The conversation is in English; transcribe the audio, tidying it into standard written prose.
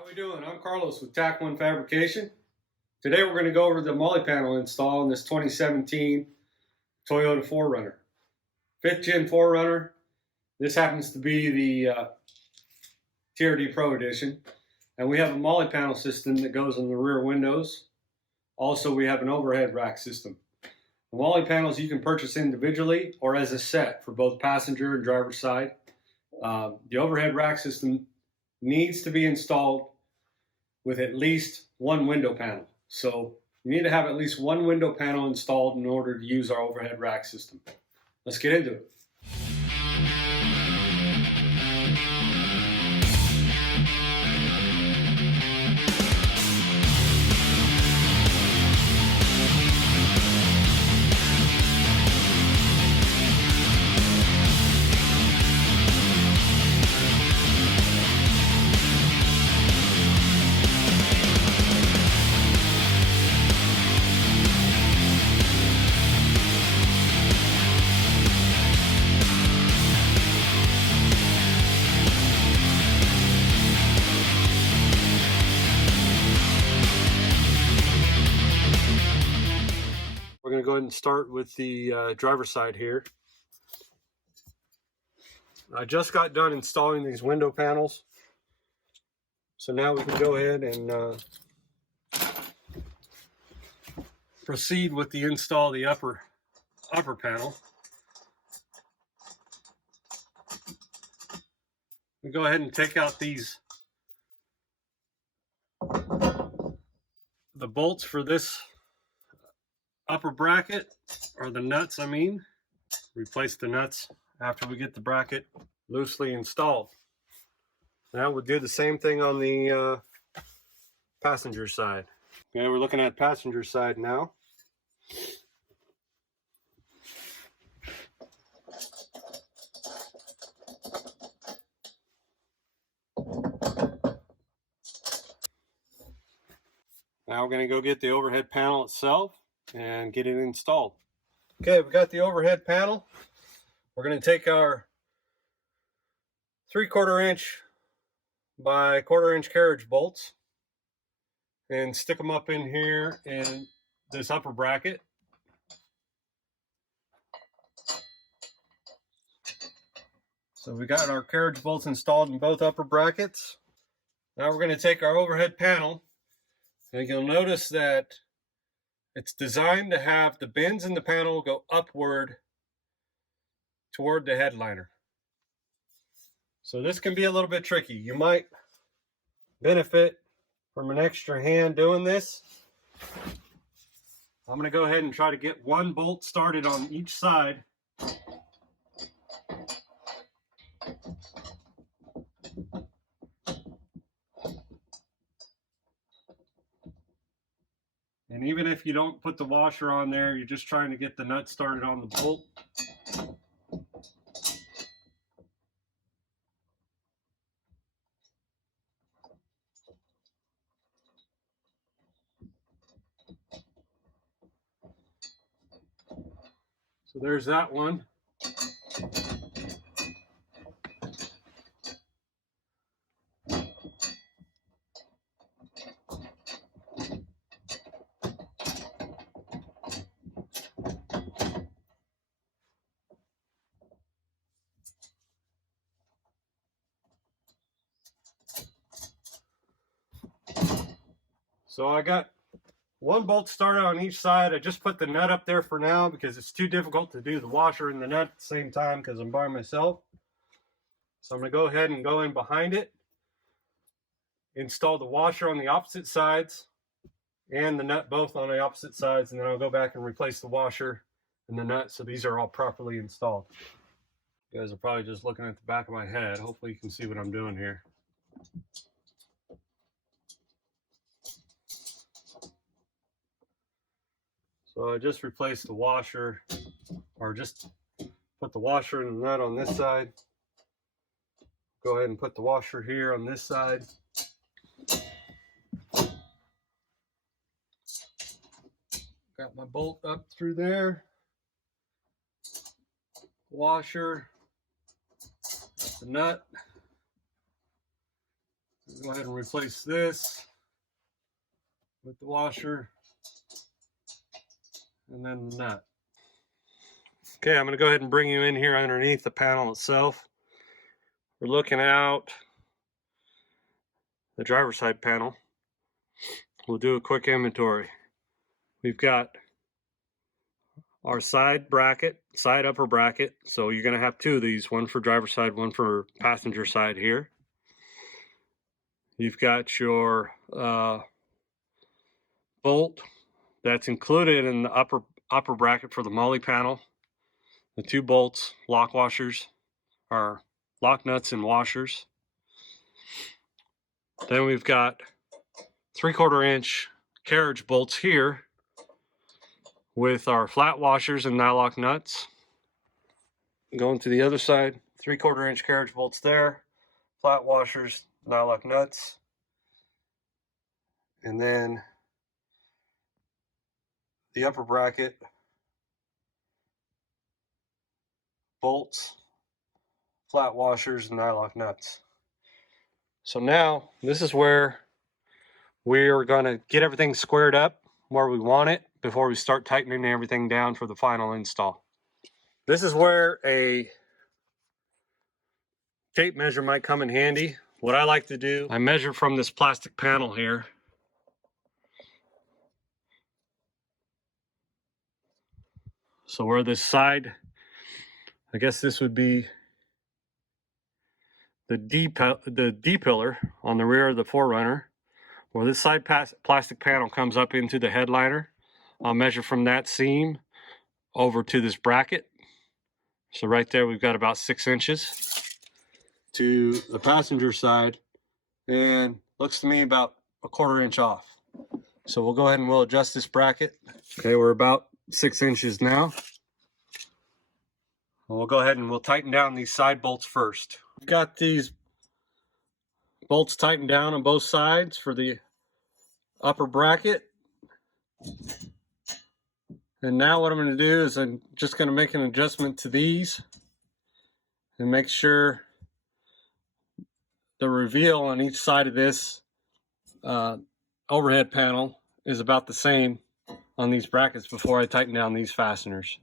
How we doing? I'm Carlos with Tac One Fabrication. Today we're going to go over the MOLLE panel install in this 2017 Toyota 4Runner. 5th gen 4Runner. This happens to be the TRD Pro Edition. And we have a MOLLE panel system that goes in the rear windows. Also, we have an overhead rack system. The MOLLE panels you can purchase individually or as a set for both passenger and driver side. The overhead rack system needs to be installed with at least one window panel. So you need to have at least one window panel installed in order to use our overhead rack system. Let's get into it. We're going to go ahead and start with the driver's side here. I just got done installing these window panels. So now we can go ahead and proceed with the install of the upper panel. We go ahead and take out the bolts for this upper bracket, or the nuts, replace the nuts after we get the bracket loosely installed. Now we'll do the same thing on the passenger side. Okay, we're looking at passenger side now. Now we're going to go get the overhead panel itself and get it installed. Okay, we got the overhead panel. We're going to take our 3/4 inch by 1/4 inch carriage bolts and stick them up in here in this upper bracket. So we got our carriage bolts installed in both upper brackets. Now we're going to take our overhead panel, and you'll notice that it's designed to have the bends in the panel go upward toward the headliner. So this can be a little bit tricky. You might benefit from an extra hand doing this. I'm going to go ahead and try to get one bolt started on each side. And even if you don't put the washer on there, you're just trying to get the nut started on the bolt. So there's that one. So I got one bolt started on each side. I just put the nut up there for now because it's too difficult to do the washer and the nut at the same time because I'm by myself. So I'm going to go ahead and go in behind it, install the washer on the opposite sides and the nut both on the opposite sides, and then I'll go back and replace the washer and the nut so these are all properly installed. You guys are probably just looking at the back of my head. Hopefully you can see what I'm doing here. So I just replaced the washer, or just put the washer and the nut on this side. Go ahead and put the washer here on this side. Got my bolt up through there. Washer, the nut. And Go ahead and replace this with the washer and then the nut. Okay, I'm going to go ahead and bring you in here underneath the panel itself. We're looking out the driver's side panel. We'll do a quick inventory. We've got our side bracket, side upper bracket. So you're going to have two of these, one for driver's side, one for passenger side here. You've got your bolt that's included in the upper bracket for the MOLLE panel. The two bolts, lock washers, are lock nuts and washers. Then we've got 3/4 inch carriage bolts here with our flat washers and nylock nuts. Going to the other side, 3/4 inch carriage bolts there, flat washers, nylock nuts. And then the upper bracket bolts, flat washers, and nylock nuts. So now this is where we are going to get everything squared up where we want it before we start tightening everything down for the final install. This is where a tape measure might come in handy. What I like to do, I measure from this plastic panel here. So where this side, I guess this would be the D pillar on the rear of the 4Runner, where this side plastic panel comes up into the headliner. I'll measure from that seam over to this bracket. So right there we've got about 6 inches to the passenger side, and looks to me about 1/4 inch off. So we'll go ahead and we'll adjust this bracket. Okay, we're about 6 inches now. We'll go ahead and we'll tighten down these side bolts first. We've got these bolts tightened down on both sides for the upper bracket. And now what I'm going to do is I'm just going to make an adjustment to these and make sure the reveal on each side of this overhead panel is about the same on these brackets before I tighten down these fasteners.